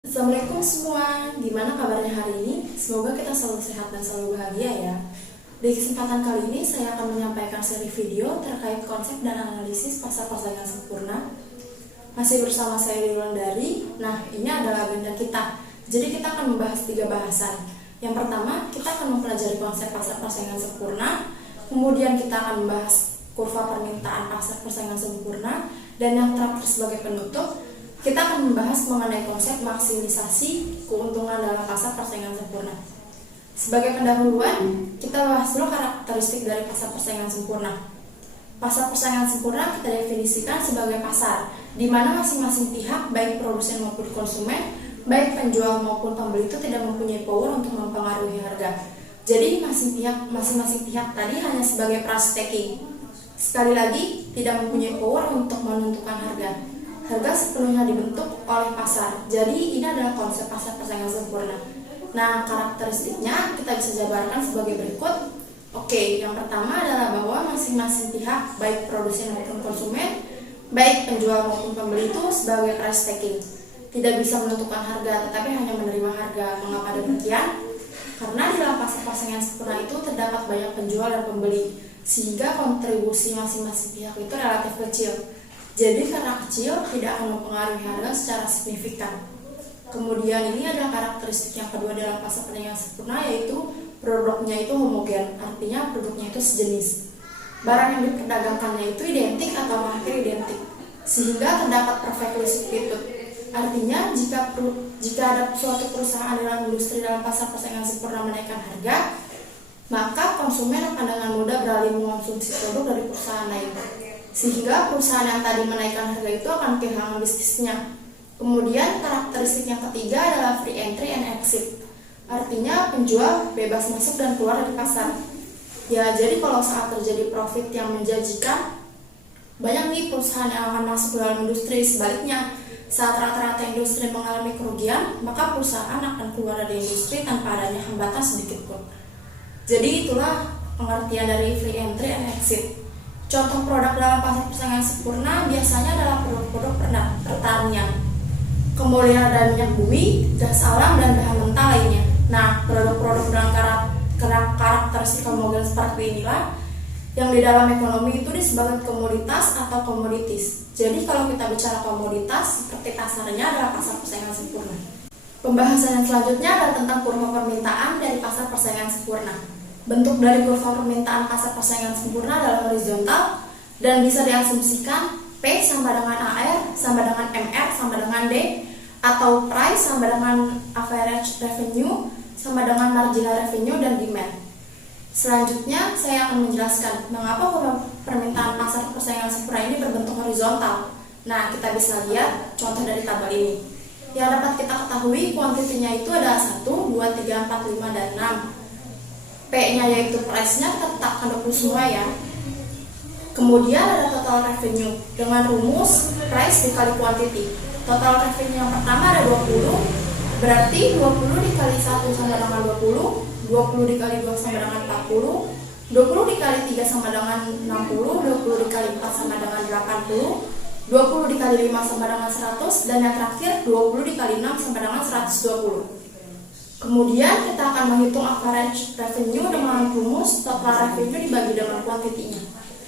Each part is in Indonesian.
Assalamualaikum semua, gimana kabarnya hari ini? Semoga kita selalu sehat dan selalu bahagia ya. Di kesempatan kali ini saya akan menyampaikan seri video terkait konsep dan analisis pasar persaingan sempurna. Masih bersama saya di Wulandari. Nah, ini adalah agenda kita. Jadi kita akan membahas 3 bahasan. Yang pertama, kita akan mempelajari konsep pasar persaingan sempurna. Kemudian kita akan membahas kurva permintaan pasar persaingan sempurna. Dan yang terakhir sebagai penutup, kita akan membahas mengenai konsep maksimisasi keuntungan dalam pasar persaingan sempurna. Sebagai pendahuluan, kita bahas dulu karakteristik dari pasar persaingan sempurna. Pasar persaingan sempurna kita definisikan sebagai pasar di mana masing-masing pihak, baik produsen maupun konsumen, baik penjual maupun pembeli itu tidak mempunyai power untuk mempengaruhi harga. Jadi masing-masing pihak tadi hanya sebagai price taking. Sekali lagi, tidak mempunyai power untuk menentukan harga. Harga sepenuhnya dibentuk oleh pasar. Jadi ini adalah konsep pasar persaingan sempurna. Nah, karakteristiknya kita bisa jabarkan sebagai berikut. Oke, yang pertama adalah bahwa masing-masing pihak, baik produsen maupun konsumen, baik penjual maupun pembeli itu sebagai price taking. Tidak bisa menentukan harga, tetapi hanya menerima harga. Mengapa demikian? Karena di dalam pasar persaingan sempurna itu terdapat banyak penjual dan pembeli, sehingga kontribusi masing-masing pihak itu relatif kecil. Jadi karena kecil tidak akan mempengaruhi harga secara signifikan. Kemudian ini adalah karakteristik yang kedua dalam pasar persaingan sempurna, yaitu produknya itu homogen, artinya produknya itu sejenis. Barang yang diperdagangkannya itu identik atau hampir identik, sehingga terdapat perfectly substitute. Artinya jika ada suatu perusahaan dalam industri dalam pasar persaingan sempurna menaikkan harga, maka konsumen akan dengan mudah beralih mengonsumsi produk dari perusahaan lain, sehingga perusahaan yang tadi menaikkan harga itu akan kehilangan bisnisnya. Kemudian karakteristik yang ketiga adalah free entry and exit, artinya penjual bebas masuk dan keluar dari pasar. Ya, jadi kalau saat terjadi profit yang menjanjikan, banyak nih perusahaan yang akan masuk dalam industri. Sebaliknya, saat rata-rata industri mengalami kerugian, maka perusahaan akan keluar dari industri tanpa adanya hambatan sedikit pun. Jadi itulah pengertian dari free entry and exit. Contoh produk dalam pasar persaingan sempurna biasanya adalah produk-produk pertanian. Kemudian ada minyak bumi, gas alam, dan bahan mentah lainnya. Nah, produk-produk dengan karakteristik homogen seperti inilah yang di dalam ekonomi itu disebut komoditas atau komoditis. Jadi kalau kita bicara komoditas, seperti pasarnya adalah pasar persaingan sempurna. Pembahasan yang selanjutnya adalah tentang kurva permintaan dari pasar persaingan sempurna. Bentuk dari kurva permintaan pasar persaingan sempurna adalah horizontal dan bisa diasumsikan P sama dengan AR sama dengan MR sama dengan D, atau price sama dengan average revenue sama dengan marginal revenue dan demand. Selanjutnya saya akan menjelaskan mengapa kurva permintaan pasar persaingan sempurna ini berbentuk horizontal. Nah, kita bisa lihat contoh dari tabel ini. Yang dapat kita ketahui kuantitinya itu ada 1, 2, 3, 4, 5, dan 6. P-nya yaitu price-nya kita tetapkan 20 semua ya. Kemudian ada total revenue dengan rumus price dikali quantity. Total revenue yang pertama ada 20, berarti 20 dikali 1 sama dengan 20, 20 dikali 2 sama dengan 40, 20 dikali 3 sama dengan 60, 20 dikali 4 sama dengan 80, 20 dikali 5 sama dengan 100, dan yang terakhir 20 dikali 6 sama dengan 120. Kemudian kita akan menghitung average revenue dengan rumus total revenue dibagi dengan kuantitinya.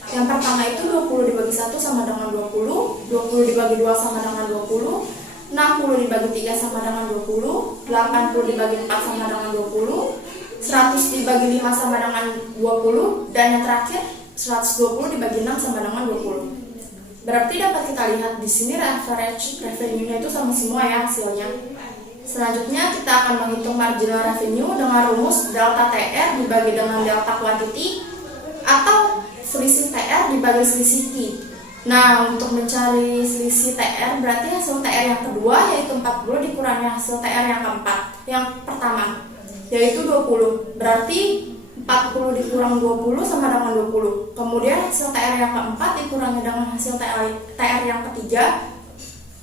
Yang pertama itu 20 dibagi 1 sama dengan 20, 20 dibagi 2 sama dengan 20, 60 dibagi 3 sama dengan 20, 80 dibagi 4 sama dengan 20, 100 dibagi 5 sama dengan 20, dan yang terakhir 120 dibagi 6 sama dengan 20. Berarti dapat kita lihat di sini average revenue-nya itu sama semua ya hasilnya. Selanjutnya kita akan menghitung marginal revenue dengan rumus delta TR dibagi dengan delta quantity atau selisih TR dibagi selisih Q. Nah, untuk mencari selisih TR berarti hasil TR yang kedua yaitu 40 dikurangi hasil TR yang keempat, yang pertama yaitu 20. Berarti 40 dikurang 20 sama dengan 20. Kemudian hasil TR yang keempat dikurangi dengan hasil TR yang ketiga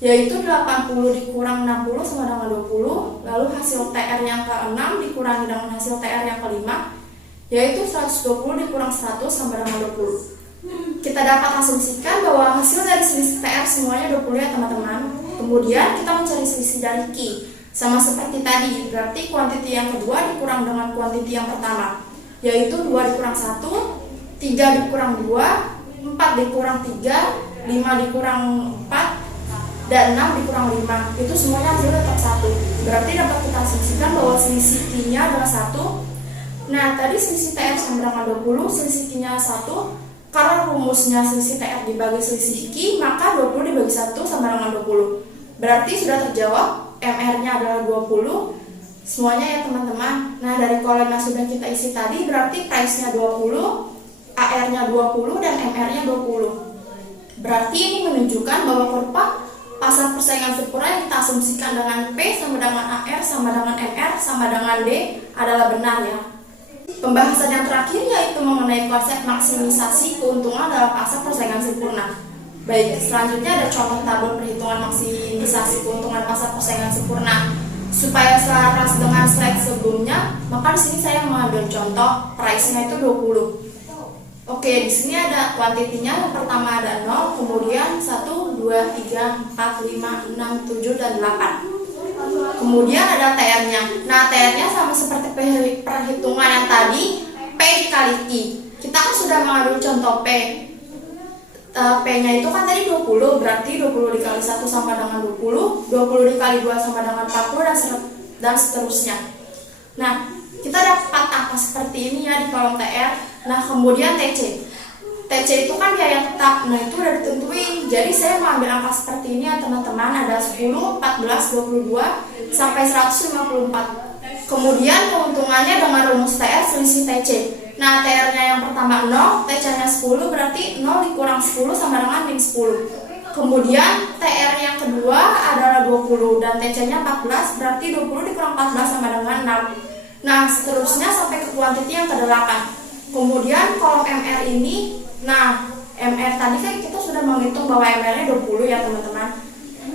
yaitu 80 dikurang 60 sama dengan 20. Lalu hasil TR yang ke-6 dikurangi dengan hasil TR yang kelima yaitu 120 dikurang 100 sama dengan 20. Kita dapat asumsikan bahwa hasil dari selisih TR semuanya 20 ya teman-teman. Kemudian kita mencari selisih dari Q. Sama seperti tadi, berarti kuantiti yang kedua dikurang dengan kuantiti yang pertama, yaitu 2 dikurang 1, 3 dikurang 2, 4 dikurang 3, 5 dikurang 4, dan 6 dikurang 5. Itu semuanya hasilnya tetap 1. Berarti dapat kita asumsikan bahwa selisih Q-nya adalah 1. Nah, tadi selisih TR sama dengan 20, selisih Q-nya 1. Karena rumusnya selisih TR dibagi selisih Q, maka 20 dibagi 1 sama dengan 20. Berarti sudah terjawab, MR-nya adalah 20. Semuanya ya teman-teman. Nah, dari kolom yang sudah kita isi tadi berarti price-nya 20, AR-nya 20, dan MR-nya 20. Berarti ini menunjukkan bahwa kurva pasar persaingan sempurna yang kita asumsikan dengan P sama dengan AR sama dengan MR sama dengan D adalah benar ya. Pembahasan yang terakhir yaitu mengenai konsep maksimisasi keuntungan dalam pasar persaingan sempurna. Baik, selanjutnya ada contoh tabel perhitungan maksimisasi keuntungan pasar persaingan sempurna. Supaya selaras dengan slide sebelumnya, maka di sini saya mengambil contoh price-nya itu 20. Oke, di sini ada kuantitinya. Yang pertama ada 0, kemudian 1, 2, 3, 4, 5, 6, 7, dan 8. Kemudian ada TR-nya. Nah, TR-nya sama seperti perhitungan yang tadi, P dikali Q. Kita kan sudah mengambil contoh P. P-nya itu kan tadi 20, berarti 20 dikali 1 sama dengan 20, 20 dikali 2 sama dengan 40, dan seterusnya. Nah, kita dapat angka seperti ini ya di kolom TR. Nah, kemudian TC. TC itu kan biaya tetap, nah itu udah ditentuin. Jadi saya mengambil angka seperti ini ya teman-teman, ada 10, 14, 22, sampai 154. Kemudian keuntungannya dengan rumus TR selisih TC. Nah, TR-nya yang pertama 0, TC-nya 10, berarti 0 dikurang 10 sama dengan min 10. Kemudian TR yang kedua adalah 20 dan TC-nya 14, berarti 20 dikurang 14 sama dengan 6. Nah, seterusnya sampai ke kuantiti yang ke-8. Kemudian kolom MR ini, nah MR tadi kan kita sudah menghitung bahwa MR-nya 20 ya teman-teman.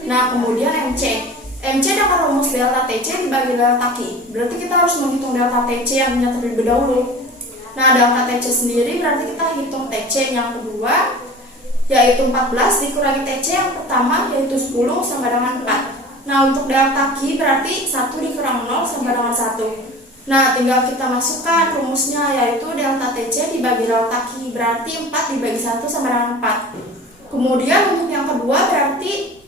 Nah, kemudian MC. MC dengan rumus delta TC dibagi delta Q. Berarti kita harus menghitung delta TC yang terlebih dahulu. Nah, delta TC sendiri berarti kita hitung TC yang kedua, yaitu 14 dikurangi TC yang pertama, yaitu 10 sama dengan 4. Nah, untuk delta Q berarti 1 dikurang 0 sama dengan 1. Nah, tinggal kita masukkan rumusnya, yaitu delta TC dibagi delta Q, berarti 4 dibagi 1 sama dengan 4. Kemudian untuk yang kedua berarti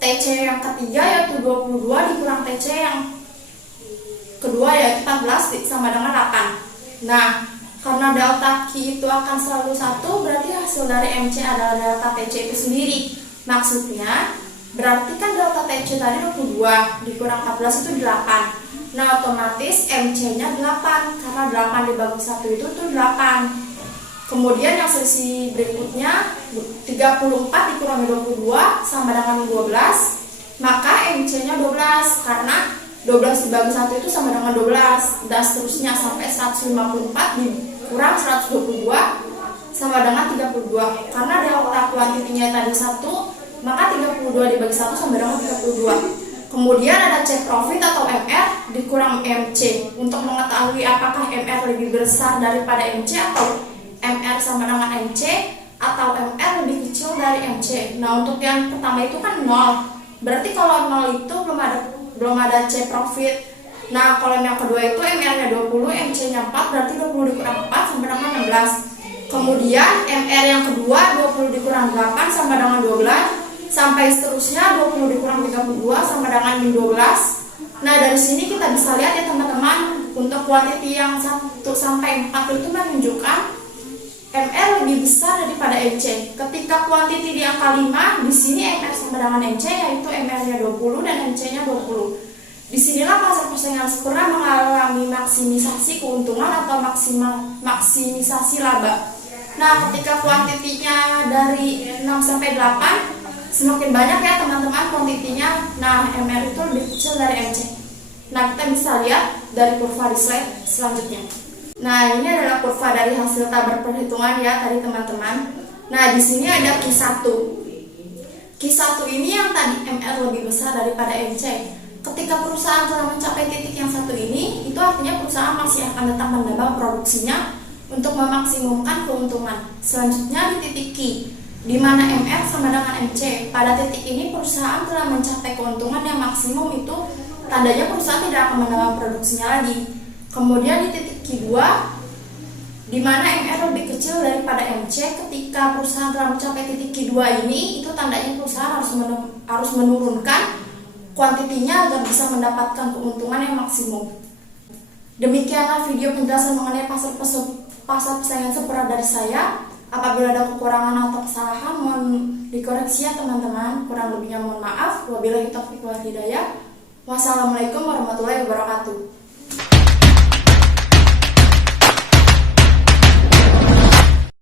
TC yang ketiga yaitu 22 dikurang TC yang kedua yaitu 14 sama dengan 8. Nah, karena delta Q itu akan selalu 1, berarti hasil dari MC adalah delta TC itu sendiri. Maksudnya, berarti kan delta TC tadi 22 dikurang 14 itu 8. Nah, otomatis MC-nya 8, karena 8 dibagi 1 itu 8. Kemudian yang selisih berikutnya 34 dikurangi 22 sama dengan 12, maka MC-nya 12, karena 12 dibagi 1 itu sama dengan 12, dan seterusnya sampai 154 dikurang 122 sama dengan 32. Karena delta kuantitinya tadi 1, maka 32 dibagi 1 sama dengan 32. Kemudian ada check profit atau MR dikurang MC. Untuk mengetahui apakah MR lebih besar daripada MC atau MR sama dengan MC atau MR lebih kecil dari MC. Nah, untuk yang pertama itu kan 0. Berarti kalau 0 itu belum ada check profit. Nah, kolom yang kedua itu MR-nya 20, MC-nya 4, berarti 20 dikurang 4 sama dengan 16. Kemudian MR yang kedua 20 dikurang 8 sama dengan 12. Sampai seterusnya 20 dikurang 32 sama dengan min 12. Nah, dari sini kita bisa lihat ya teman-teman, untuk kuantiti yang 1 sampai 4 itu menunjukkan MR lebih besar daripada MC. Ketika kuantiti di angka 5, di sini MR sama dengan MC, yaitu MR-nya 20 dan MC-nya 20. Disinilah pasar persaingan sempurna mengalami maksimisasi keuntungan atau maksimisasi laba. Nah, ketika kuantitinya dari 6 sampai 8, semakin banyak ya teman-teman kuantitinya. Nah, MR itu lebih kecil dari MC. Nah, kita bisa lihat dari kurva di slide selanjutnya. Nah, ini adalah kurva dari hasil tabel perhitungan ya tadi teman-teman. Nah, di sini ada Q1. Q1 ini yang tadi MR lebih besar daripada MC. Ketika perusahaan telah mencapai titik yang satu ini, itu artinya perusahaan masih akan tetap menambah produksinya untuk memaksimumkan keuntungan. Selanjutnya di titik Q, di mana MR sama dengan MC. Pada titik ini perusahaan telah mencapai keuntungan yang maksimum itu tandanya perusahaan tidak akan menambah produksinya lagi. Kemudian di titik Q2, di mana MR lebih kecil daripada MC, ketika perusahaan telah mencapai titik Q2 ini, itu tandanya perusahaan harus menurunkan kuantitinya agar bisa mendapatkan keuntungan yang maksimum. Demikianlah video penjelasan mengenai pasar persaingan sempurna dari saya. Apabila ada kekurangan atau kesalahan, mohon dikoreksi ya teman-teman. Kurang lebihnya mohon maaf. Wabillahi taufiq wal hidayah. Wassalamualaikum warahmatullahi wabarakatuh.